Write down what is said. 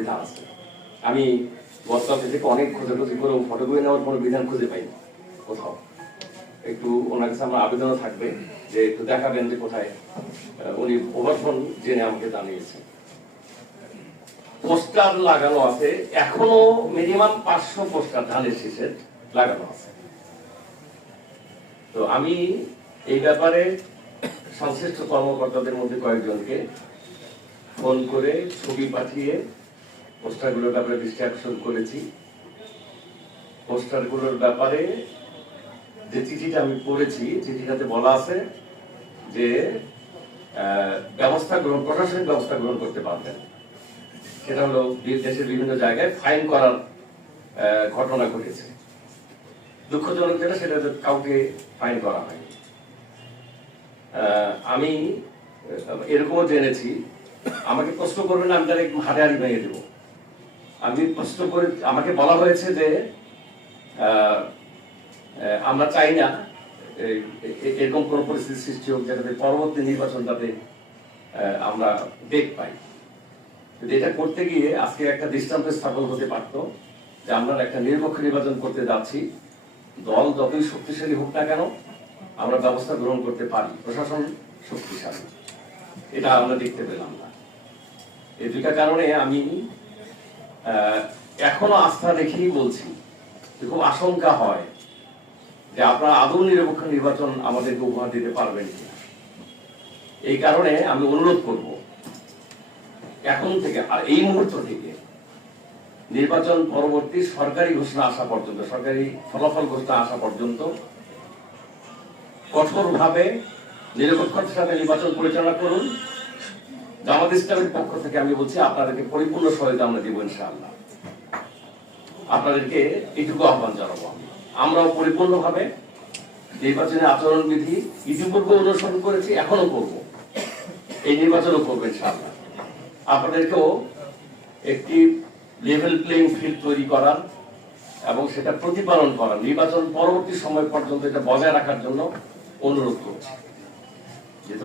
বিধান আছে। আমি গতকাল থেকে অনেক খোঁজাখুঁজি করে ফটোগুলি নেওয়ার কোনো বিধান খুঁজে পাইনি কোথাও। একটু ওনার কাছে আমার আবেদনও থাকবে যে একটু দেখাবেন যে কোথায়। উনি ওভারফোন জেনে আমাকে জানিয়েছেন। পোস্টার লাগানো আছে, এখনো মিনিমাম 500 পোস্টার ধানের শীষের লাগানো আছে। তো আমি এই ব্যাপারে সংশ্লিষ্ট কর্মকর্তাদের মধ্যে কয়েকজনকে ফোন করে ছবি পাঠিয়ে পোস্টারগুলোর ব্যাপারে দৃষ্টি আকর্ষণ করেছি। পোস্টারগুলোর ব্যাপারে যে চিঠিটা আমি পড়েছি, চিঠিটাতে বলা আছে যে প্রশাসনিক ব্যবস্থা গ্রহণ করতে পারবেন। সেটা হলো দেশের বিভিন্ন জায়গায় ফাইন করার ঘটনা ঘটেছে। দুঃখজনক যেটা, সেটা কাউকে ফাইন করা হয়নি। আমি এরকমও জেনেছি, আমাকে প্রশ্ন করবেন, আমি তাহলে একটু হাঁটাহাঁটি ভেঙে দেবো। আমি প্রশ্ন করে আমাকে বলা হয়েছে যে আমরা চাই না এরকম কোন পরিস্থিতির সৃষ্টি হোক যাতে পরবর্তী নির্বাচনটাতে আমরা বেগ পাই। এটা করতে গিয়ে আজকে একটা দৃষ্টান্ত স্থাপন হতে পারত যে আমরা একটা নিরপেক্ষ নির্বাচন করতে যাচ্ছি, দল যতই শক্তিশালী হোক না কেন আমরা ব্যবস্থা গ্রহণ করতে পারি, প্রশাসন শক্তিশালী, এটা আমরা দেখতে পেলাম না। এই দুইটা কারণে আমি এখনো আস্থা রেখেই বলছি যে খুব আশঙ্কা হয় যে আপনারা আদৌ নিরপেক্ষ নির্বাচন আমাদেরকে উপহার দিতে পারবেন কিনা। এই কারণে আমি অনুরোধ করব এখন থেকে, আর এই মুহূর্ত থেকে নির্বাচন পরবর্তী সরকারি ঘোষণা আসা পর্যন্ত, সরকারি ফলাফল ঘোষণা আসা পর্যন্ত কঠোরভাবে নিরপেক্ষতার সাথে নির্বাচন পরিচালনা করুন। জামাত ইসলামের পক্ষ থেকে আমি বলছি আপনাদেরকে পরিপূর্ণ সহায়তা আমরা দিব ইনশাআল্লাহ। আপনাদেরকে এটুকু আহ্বান জানাবো। আমরাও পরিপূর্ণভাবে নির্বাচনের আচরণবিধি ইতিপূর্বে অনুসরণ করেছি, এখনো করব, এই নির্বাচনও করবো ইনশাআল্লাহ। আপনাদেরকেও একটি লেভেল প্লেইং ফিল্ড তৈরি করার এবং সেটা প্রতিপালন করার, নির্বাচন পরবর্তী সময় পর্যন্ত এটা বজায় রাখার জন্য অনুরোধ করছি।